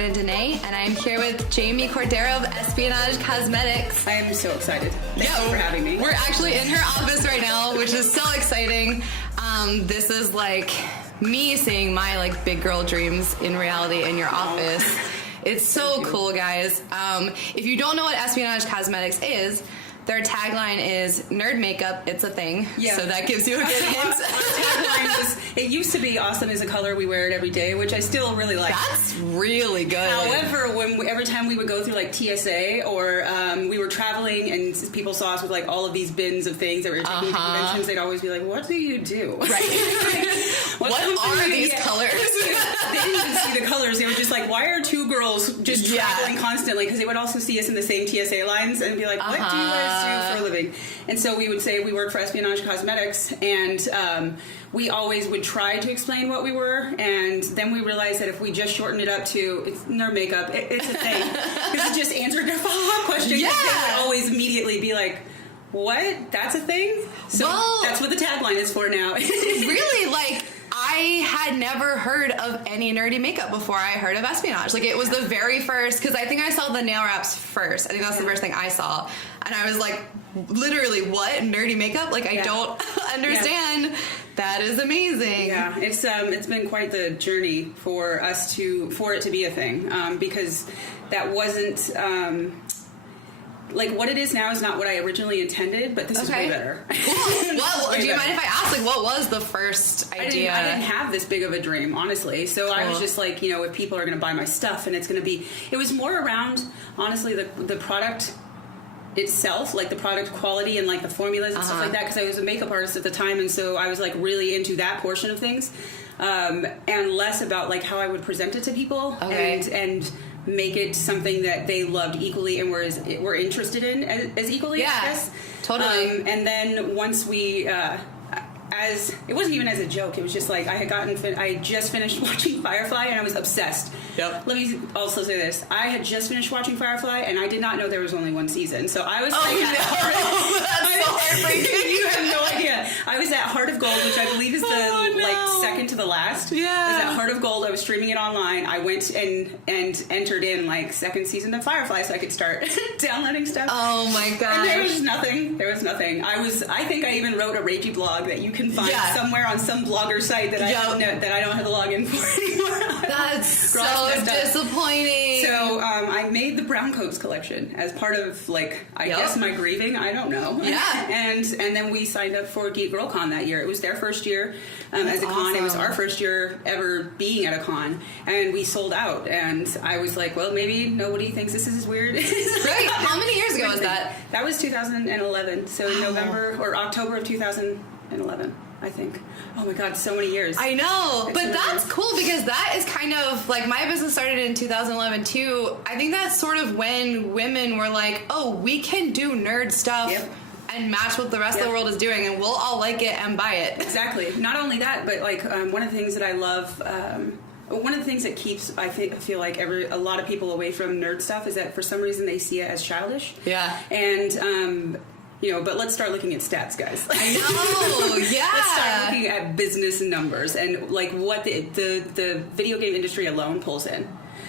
Jordan Dene, and I am here with Jaimie Cordero of Espionage Cosmetics. I am so excited. Thank you for having me. We're actually in her office right now, which is so exciting. This is like me seeing my like big girl dreams in reality in your office. It's so cool, guys. If you don't know what Espionage Cosmetics is, their tagline is nerd makeup, it's a thing. Yeah. So that gives you a good hint. Our tagline is, it used to be awesome is a color, we wear it every day, which I still really like. That's really good. However, every time we would go through like TSA or we were traveling and people saw us with like all of these bins of things that we were taking to conventions, they'd always be like, what do you do? Right. What are these colors? They didn't even see the colors. They were just like, why are two girls just traveling constantly? Because they would also see us in the same TSA lines and be like, what do you guys do for a living? And so we would say we work for Espionage Cosmetics, and we always would try to explain what we were, and then we realized that if we just shortened it up to it's nerd makeup, it's a thing, because it just answered their follow-up question. Yeah. They would always immediately be like, what? That's a thing? So that's what the tagline is for now. Really, like, I had never heard of any nerdy makeup before I heard of Espionage. Like, it was the very first, because I think I saw the nail wraps first. I think that's the first thing I saw. And I was like, literally, what? Nerdy makeup? Like, I don't understand. Yeah. That is amazing. Yeah, it's been quite the journey for it to be a thing, because that wasn't... like, what it is now is not what I originally intended, but this is way better. Cool. Well, do you mind if I ask, like, what was the first idea? I didn't have this big of a dream, honestly. So I was just like, you know, if people are going to buy my stuff and it's going to be... It was more around, honestly, the product itself, like the product quality and like the formulas and stuff like that, because I was a makeup artist at the time, and so I was like really into that portion of things, and less about like how I would present it to people and make it something that they loved equally and were interested in as equally. Yeah, I guess. Totally. And then once we, as it wasn't even as a joke, it was just like I had just finished watching Firefly and I was obsessed. Yep. Let me also say this: I had just finished watching Firefly and I did not know there was only one season. So I was that's so heartbreaking. You have no idea. I was at Heart of Gold, which I believe is the second to the last. Yeah. I was at Heart of Gold. I was streaming it online. I went and entered in like second season of Firefly so I could start downloading stuff. Oh my god. And there was nothing. I think I even wrote a ragey blog that you can find somewhere on some blogger site that I don't have the login for anymore. That's so disappointing. So I made the Browncoats Collection as part of like I guess my grieving. I don't know. Yeah. And then we signed up for Geek Girl Con that year. It was their first year as a con. It was our first year ever being at a con, and we sold out. And I was like, well, maybe nobody thinks this is as weird. Right. How many years ago was that? That was 2011. So in November or October of 2011. I think. Oh my god, so many years. I know, but that's cool because that is kind of like my business started in 2011 too. I think that's sort of when women were like, oh, we can do nerd stuff and match what the rest of the world is doing, and we'll all like it and buy it. Exactly. Not only that, but like one of the things that I love, one of the things that keeps I feel like a lot of people away from nerd stuff is that for some reason they see it as childish. Yeah. And you know, but let's start looking at stats, guys. I know, yeah. Let's start looking at business numbers and like what the video game industry alone pulls in.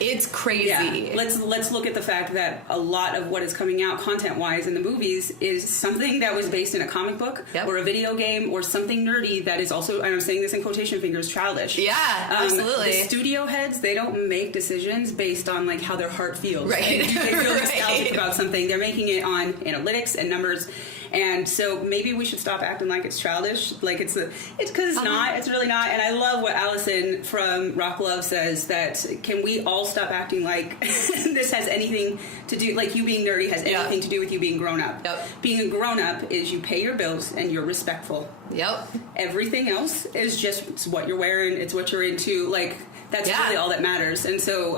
It's crazy. Yeah. Let's look at the fact that a lot of what is coming out content-wise in the movies is something that was based in a comic book or a video game or something nerdy that is also, and I'm saying this in quotation fingers, childish. Yeah, absolutely. The studio heads, they don't make decisions based on like how their heart feels. Right. And do they feel nostalgic about something? They're making it on analytics and numbers. And so maybe we should stop acting like it's childish. Like it's because it's not. It's really not. And I love what Allison from Rock Love says, that can we all stop acting like this has anything to do, like you being nerdy has anything to do with you being grown up. Yep. Being a grown up is you pay your bills and you're respectful. Yep. Everything else is just it's what you're wearing. It's what you're into. Like that's really all that matters. And so.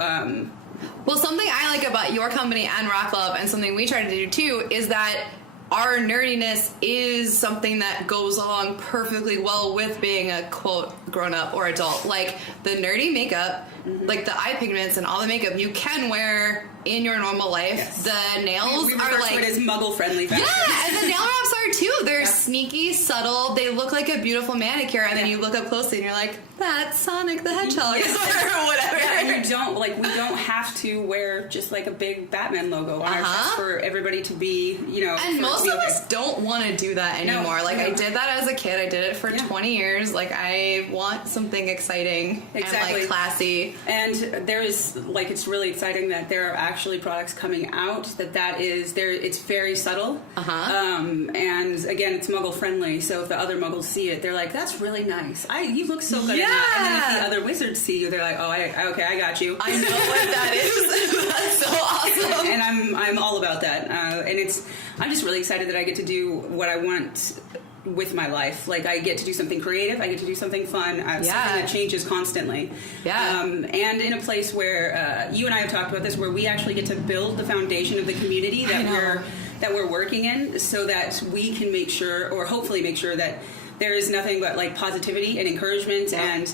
Well, something I like about your company and Rock Love, and something we try to do too, is that our nerdiness is something that goes along perfectly well with being a, quote, grown-up or adult. Like, the nerdy makeup, like the eye pigments and all the makeup you can wear in your normal life. Yes. The nails we are like... to it as muggle-friendly fashion. Yeah, and the nail wraps are there too. They're sneaky, subtle. They look like a beautiful manicure, and then you look up closely and you're like, that's Sonic the Hedgehog or whatever. Yeah, and we don't have to wear just like a big Batman logo on our shirts for everybody to be, And most of us don't want to do that anymore. I did that as a kid. I did it for 20 years. I want something exciting and classy. And there is it's really exciting that there are actually products coming out that is there. It's very subtle. And again, it's Muggle friendly. So if the other Muggles see it, they're like, "That's really nice. You look so good." Yeah. And then if the other wizards see you, they're like, "Oh, okay, I got you. I know what that is." That's so awesome. And I'm all about that. And I'm just really excited that I get to do what I want with my life. I get to do something creative. I get to do something fun. Something that changes constantly. Yeah. And in a place where you and I have talked about this, where we actually get to build the foundation of the community that we're working in, so that we can make sure, or hopefully make sure, that there is nothing but positivity and encouragement and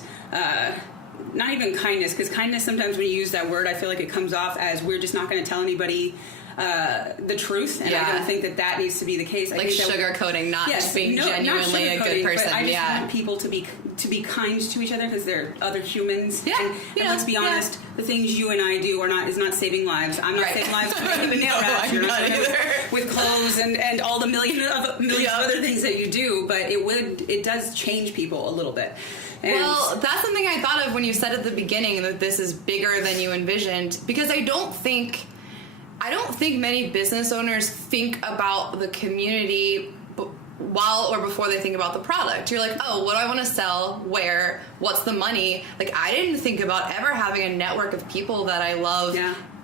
not even kindness, because kindness, sometimes when you use that word, I feel like it comes off as we're just not going to tell anybody the truth, and I don't think that needs to be the case. Sugarcoating, not just being genuinely a good person. But I just want people to be kind to each other, because they're other humans. Yeah, and let's be honest, the things you and I do is not saving lives. I'm not saving lives with clothes and all the millions of other things that you do. But it does change people a little bit. And well, that's something I thought of when you said at the beginning that this is bigger than you envisioned, because I don't think many business owners think about the community while or before they think about the product. You're like, oh, what do I want to sell? Where? What's the money? I didn't think about ever having a network of people that I love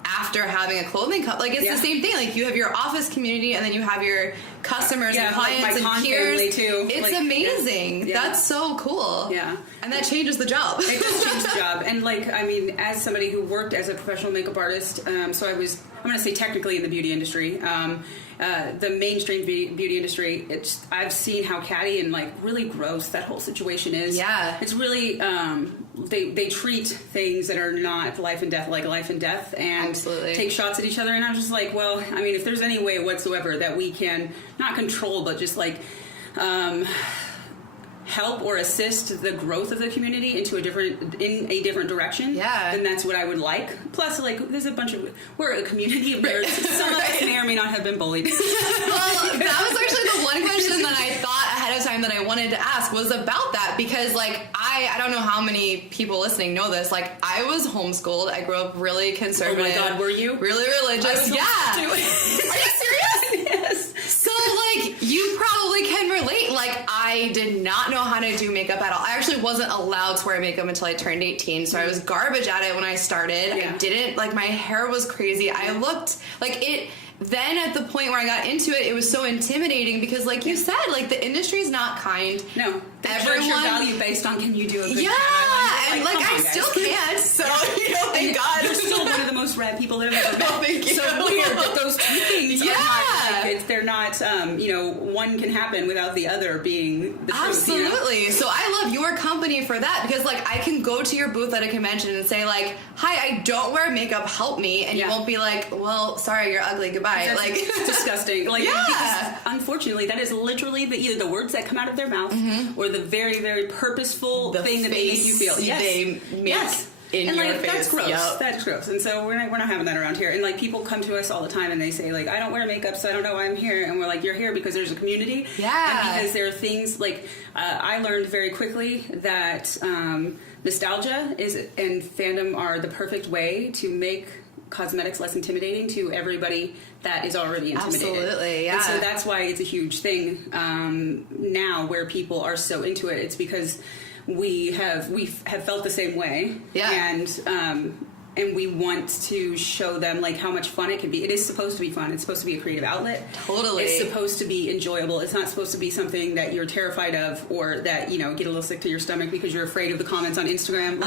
after having a clothing company. It's the same thing. You have your office community, and then you have your customers and clients and peers. Too. It's amazing. Yeah. That's so cool. Yeah. And that changes the job. It does change the job. And as somebody who worked as a professional makeup artist, so I'm going to say technically in the beauty industry, the mainstream beauty industry, I've seen how catty and really gross that whole situation is. Yeah. It's really, they treat things that are not life and death like life and death, and Absolutely. Take shots at each other. And I was just like, well, if there's any way whatsoever that we can not control, but just help or assist the growth of the community in a different direction, then that's what I would like. Plus, there's we're a community of nerds. Some of us may or may not have been bullied. Well, that was actually the one question that I thought ahead of time that I wanted to ask was about that, because I don't know how many people listening know this. I was homeschooled. I grew up really conservative. Oh my God, were you? Really religious. Yeah. Are you serious? Yes. So you probably can relate. I did not know how to do makeup at all. I actually wasn't allowed to wear makeup until I turned 18, so I was garbage at it when I started. Yeah. I didn't, my hair was crazy. I looked it. Then at the point where I got into it, it was so intimidating because, you said, the industry is not kind. No. Everyone your value based on can you do a good job. And I still can't. So thank God. You're still one of the most rad people that I've ever met. Oh, thank you. So weird that those two things they're not one can happen without the other being the truth. Absolutely. So I love your company for that, because I can go to your booth at a convention and say hi, I don't wear makeup, help me, and you won't be like, well, sorry, you're ugly, goodbye. It's disgusting. Because unfortunately that is literally either the words that come out of their mouth or the very, very purposeful thing that they make you feel. Yes. They make in your face. That's gross. Yep. That's gross. And so we're not having that around here. And people come to us all the time and they say I don't wear makeup, so I don't know why I'm here. And we're like, you're here because there's a community. Yeah. And because there are things I learned very quickly that nostalgia and fandom are the perfect way to make cosmetics less intimidating to everybody that is already intimidated. Absolutely, yeah. And so that's why it's a huge thing now where people are so into it. It's because we have felt the same way. Yeah. And we want to show them how much fun it can be. It is supposed to be fun. It's supposed to be a creative outlet. Totally. It's supposed to be enjoyable. It's not supposed to be something that you're terrified of, or that get a little sick to your stomach because you're afraid of the comments on Instagram.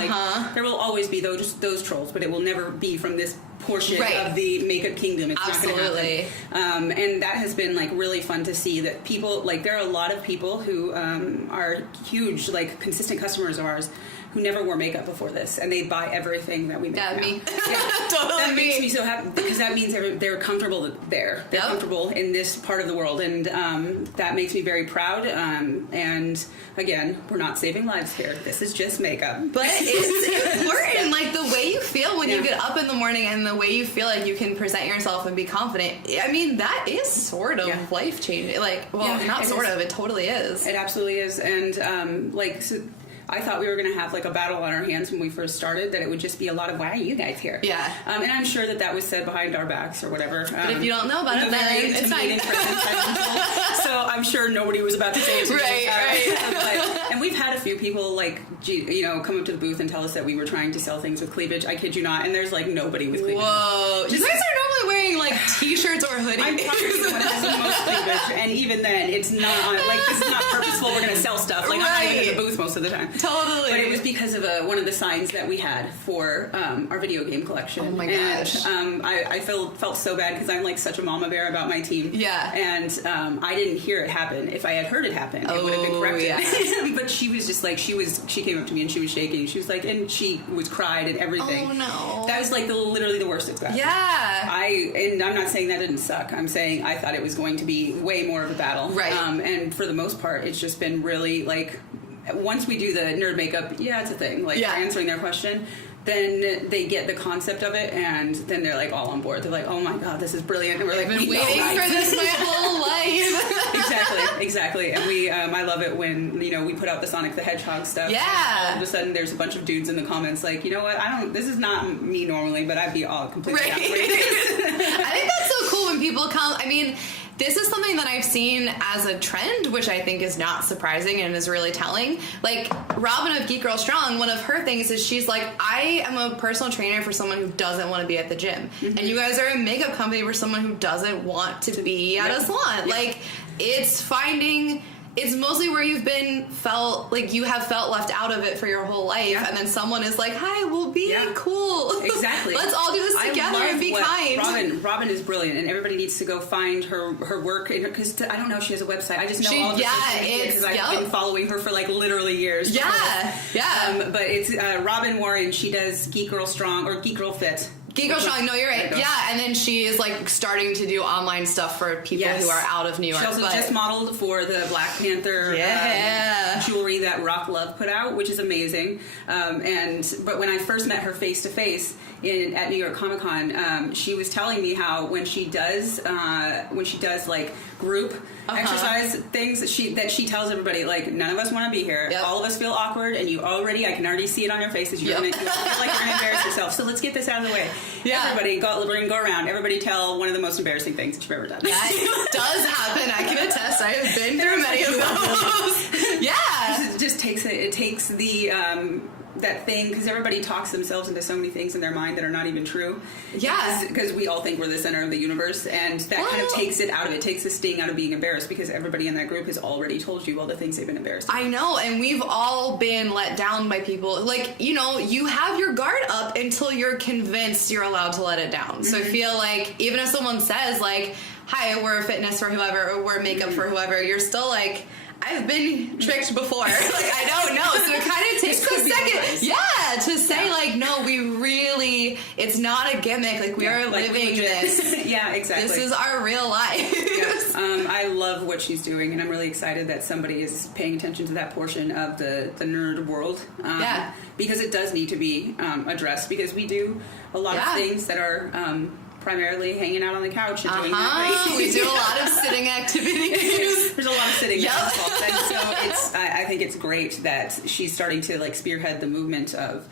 There will always be those trolls, but it will never be from this portion of the makeup kingdom. It's Absolutely. not going to happen. And that has been really fun to see that people there are a lot of people who are huge consistent customers of ours who never wore makeup before this, and they buy everything that we make now. Me. Totally that makes me so happy, because that means they're comfortable there. They're comfortable in this part of the world, and that makes me very proud. And again, we're not saving lives here. This is just makeup. But it's important, like the way you feel when you get up in the morning and the way you feel like you can present yourself and be confident. I mean, that is sort of life changing. Like, well, not sort of, it totally is. It absolutely is. And so I thought we were going to have like a battle on our hands when we first started, that it would just be a lot of, why are you guys here? Yeah. And I'm sure that was said behind our backs or whatever. But if you don't know about it, then it's fine. So I'm sure nobody was about to say it to me. Right. And we've had a few people like, come up to the booth and tell us that we were trying to sell things with cleavage. I kid you not. And there's like nobody with cleavage. Whoa. You guys are normally wearing like t-shirts or hoodies. I'm probably the one that has the most cleavage. And even then, it's not, like, this is not purposeful. We're going to sell stuff. Like, I'm not even in the booth most of the time. Totally. But it was because of one of the signs that we had for our video game collection. Oh my gosh. And I felt so bad because I'm like such a mama bear about my team. Yeah. And I didn't hear it happen. If I had heard it happen, it would have been corrected. Yeah. But she was just like, she came up to me and she was shaking. She was like, and she was cried and everything. Oh no. That was like literally the worst it's gotten. Yeah. And I'm not saying that didn't suck. I'm saying I thought it was going to be way more of a battle. Right. And for the most part, it's just been really like, once we do the nerd makeup, it's a thing. Like answering their question, then they get the concept of it, and then they're like all on board. They're like, "Oh my god, this is brilliant!" And we're like, "I've been waiting for this my whole life." Exactly. And we, I love it when we put out the Sonic the Hedgehog stuff. Yeah. All of a sudden, there's a bunch of dudes in the comments like, you know what? This is not me normally, but I'd be all completely down for this. I think that's so cool when people come. I mean, this is something that I've seen as a trend, which I think is not surprising and is really telling. Like, Robin of Geek Girl Strong, one of her things is she's like, I am a personal trainer for someone who doesn't want to be at the gym. Mm-hmm. And you guys are a makeup company for someone who doesn't want to be at a salon. Like, it's mostly where you have felt left out of it for your whole life, and then someone is like, "Hi, we'll be cool. Exactly. Let's all do this together and be kind." Robin is brilliant, and everybody needs to go find her work, because I don't know if she has a website. I just know all the because I've been following her for like literally years. But it's Robin Warren. She does Geek Girl Strong or Geek Girl Fit. Geek Girl Strong, no, you're right. Yeah, and then she is like starting to do online stuff for people who are out of New York. She also just modeled for the Black Panther jewelry that Rock Love put out, which is amazing. But when I first met her face to face at New York Comic Con, she was telling me how when she does like group exercise things that she tells everybody, like, none of us want to be here. All of us feel awkward, and I can already see it on your faces. You feel like you're going to embarrass yourself. So let's get this out of the way. Yeah. Everybody, go around. Everybody tell one of the most embarrassing things that you've ever done. That does happen. I can attest. I have been through many of those. Yeah. It just takes it. It takes the that thing, because everybody talks themselves into so many things in their mind that are not even true. Yeah. Because we all think we're the center of the universe, and that kind of takes it out of it, takes the sting out of being embarrassed, because everybody in that group has already told you all the things they've been embarrassed about. I know, and we've all been let down by people. Like, you have your guard up until you're convinced you're allowed to let it down. Mm-hmm. So I feel like even if someone says, like, hi, we're fitness for whoever, or we're makeup for whoever, you're still like, I've been tricked before. Like, I don't know. So it kind of takes a second. To say, like, no, it's not a gimmick. Like, we are living this. Yeah, exactly. This is our real life. Yes. I love what she's doing, and I'm really excited that somebody is paying attention to that portion of the nerd world. Because it does need to be addressed, because we do a lot of things that are primarily hanging out on the couch and doing nothing. We do a lot of sitting activities. There's a lot of sitting. Yep. And so I think it's great that she's starting to like spearhead the movement of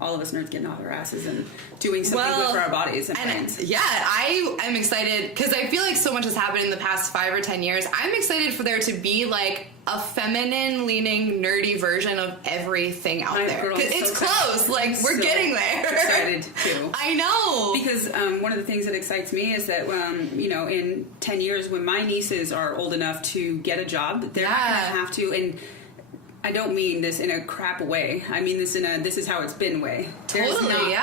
all of us nerds getting off our asses and doing something good for our bodies and brains. Yeah, I am excited because I feel like so much has happened in the past 5 or 10 years. I'm excited for there to be like a feminine-leaning, nerdy version of everything out there. It's close. Like, we're getting there. Excited too. I know. Because one of the things that excites me is that in 10 years, when my nieces are old enough to get a job, they're not going to have to. And I don't mean this in a crap way. I mean this in a this is how it's been way. Totally,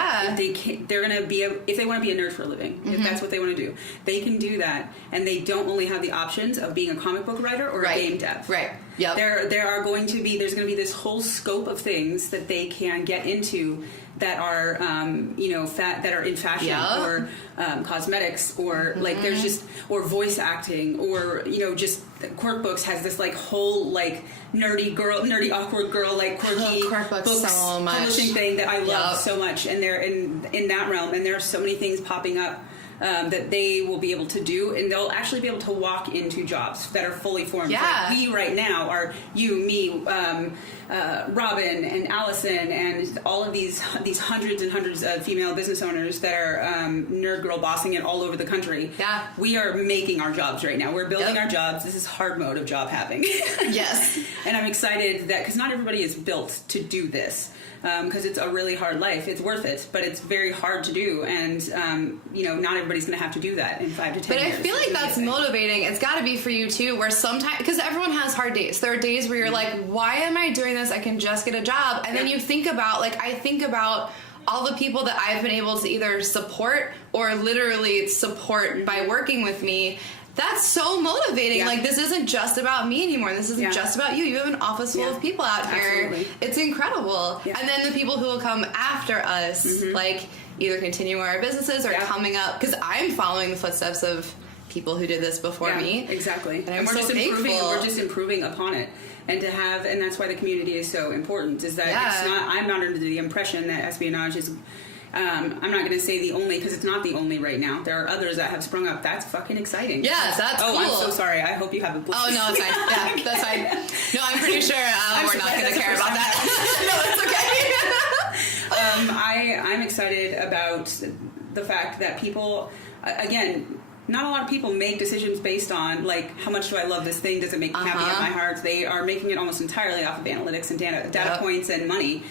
They're going to be if they want to be a nerd for a living, if that's what they want to do, they can do that, and they don't only have the options of being a comic book writer or a game dev. Right. Yep. There's going to be this whole scope of things that they can get into that are that are in fashion or cosmetics or like there's just or voice acting or just Quirk Books has this like whole like nerdy awkward girl like quirky books so much. Publishing thing that I love so much, and they're in that realm, and there are so many things popping up that they will be able to do, and they'll actually be able to walk into jobs that are fully formed. Yeah. Like we right now are you, me, Robin, and Allison, and all of these hundreds and hundreds of female business owners that are nerd girl bossing it all over the country. Yeah. We are making our jobs right now. We're building our jobs. This is hard mode of job having. Yes. And I'm excited that, because not everybody is built to do this. Because it's a really hard life. It's worth it, but it's very hard to do, and not everybody's going to have to do that in 5 to 10 years. But I feel like that's motivating. It's got to be for you too, where sometimes, because everyone has hard days. There are days where you're like, why am I doing this? I can just get a job. And then you think about, I think about all the people that I've been able to either support or literally support by working with me. That's so motivating. Yeah. Like, this isn't just about me anymore. This isn't just about you. You have an office full of people out here. Absolutely. It's incredible. Yeah. And then the people who will come after us, like, either continue our businesses or coming up. Because I'm following the footsteps of people who did this before me. Exactly. And we're so just thankful. we're just improving upon it. And that's why the community is so important, is that I'm not under the impression that espionage is, I'm not going to say the only, because it's not the only right now. There are others that have sprung up. That's fucking exciting. Yes, that's cool. Oh, I'm so sorry. I hope you have a blessing. Oh, no, it's fine. Yeah, that's fine. No, I'm pretty sure we're not going to care about that. No, it's okay. I'm excited about the fact that people, again, not a lot of people make decisions based on, like, how much do I love this thing? Does it make me happy at my heart? They are making it almost entirely off of analytics and data points and money.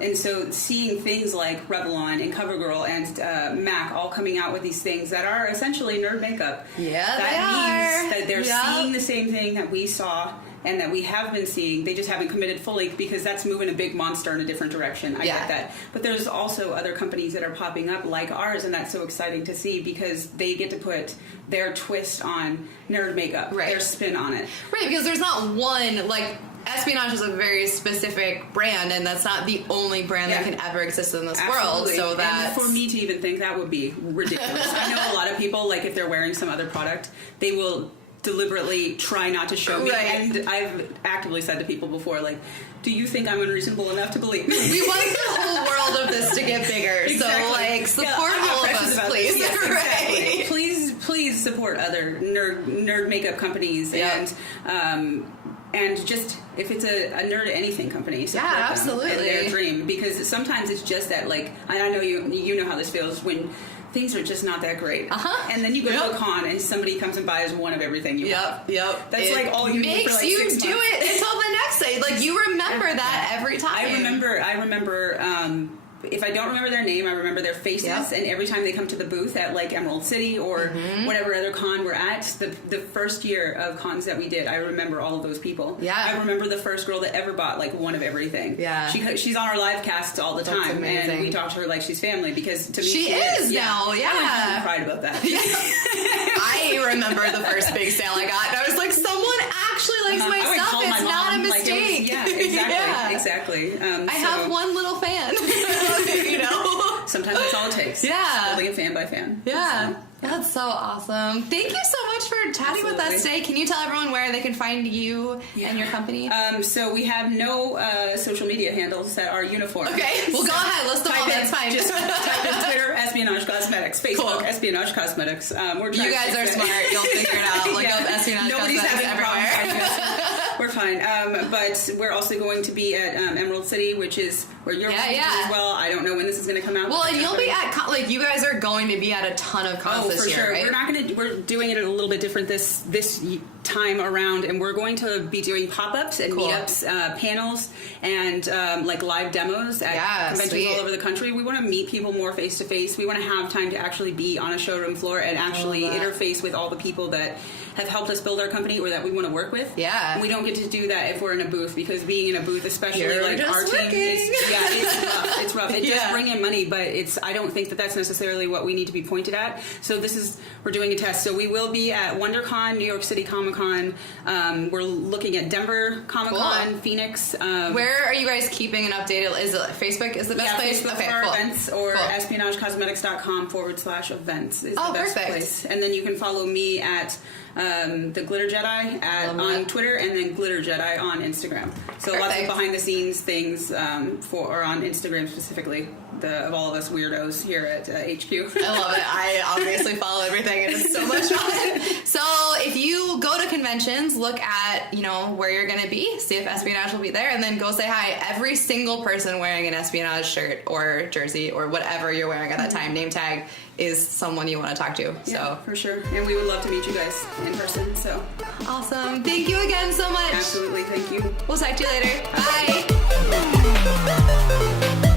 And so seeing things like Revlon and CoverGirl and MAC all coming out with these things that are essentially nerd makeup. Yeah, that means that they're Yep. seeing the same thing that we saw and that we have been seeing. They just haven't committed fully because that's moving a big monster in a different direction. I get that. But there's also other companies that are popping up like ours, and that's so exciting to see because they get to put their twist on nerd makeup, their spin on it. Right, because there's not one, like, Espionage is a very specific brand, and that's not the only brand that can ever exist in this world. So that, for me to even think that would be ridiculous. I know a lot of people, like, if they're wearing some other product, they will deliberately try not to show me. And I've actively said to people before, like, do you think I'm unreasonable enough to believe? We want the whole world of this to get bigger. Exactly. So, like, support all of us, please. Yes, exactly. Please support other nerd makeup companies and just, if it's a nerd anything company, support them absolutely. and their dream, because sometimes it's just that, like, I know you know how this feels when things are just not that great, and then you go to a con and somebody comes and buys one of everything you want. That's like all you need for like 6 months. Makes you do it until the next day. Like, you remember that every time. I remember. If I don't remember their name, I remember their faces, and every time they come to the booth at, like, Emerald City or whatever other con we're at, the first year of cons that we did, I remember all of those people. I remember the first girl that ever bought, like, one of everything. She's on our live casts all the time, and we talk to her like she's family, because to me she is now. I'm pride about that. I remember the first big sale I got, and I was like, someone actually likes my stuff. It's not a mistake. Exactly. I have one little fan. You know, sometimes that's all it takes. Building it fan by fan. That's so awesome. Thank you so much for chatting with us today. Can you tell everyone where they can find you and your company? So we have no social media handles that are uniform. Okay, well, go ahead. List them all. That's fine. Just type in Twitter, Espionage Cosmetics. Facebook, Espionage Cosmetics. You guys are smart. You'll figure it out. Look up Espionage Cosmetics everywhere. We're fine. But we're also going to be at Emerald City, which is where you're going to be as well. I don't know when this is going to come out. Well, and you'll be at, like, you guys are going to be at a ton of cons this year, right? We're doing it a little bit different this time around, and we're going to be doing pop-ups and meetups, panels, and like live demos at conventions all over the country. We want to meet people more face-to-face. We want to have time to actually be on a showroom floor and actually interface with all the people that have helped us build our company or that we want to work with. Yeah. And we don't get to do that if we're in a booth, because being in a booth, especially You're like just our team, working. it's rough. It's rough. It does Yeah. bring in money, but I don't think that that's necessarily what we need to be pointed at. So we're doing a test. So we will be at WonderCon, New York City Comic Con. We're looking at Denver Comic Con, Cool. Phoenix. Where are you guys keeping an updated? Is it Facebook is the best place? Facebook Okay, for our cool. events, or Cool. espionagecosmetics.com/events is the best perfect. place. And then you can follow me at the Glitter Jedi on Twitter, and then Glitter Jedi on Instagram. So lots of Perfect. behind the scenes things or on Instagram specifically, of all of us weirdos here at HQ. I love it. I obviously follow everything, and it's so much fun. So if you go to conventions, look at, where you're going to be, see if Espionage will be there, and then go say hi. Every single person wearing an Espionage shirt or jersey or whatever you're wearing at that time, name tag, is someone you want to talk to. Yeah, So for sure. And we would love to meet you guys in person. So awesome. Thank you again so much. absolutely, thank you. We'll talk to you later. Bye.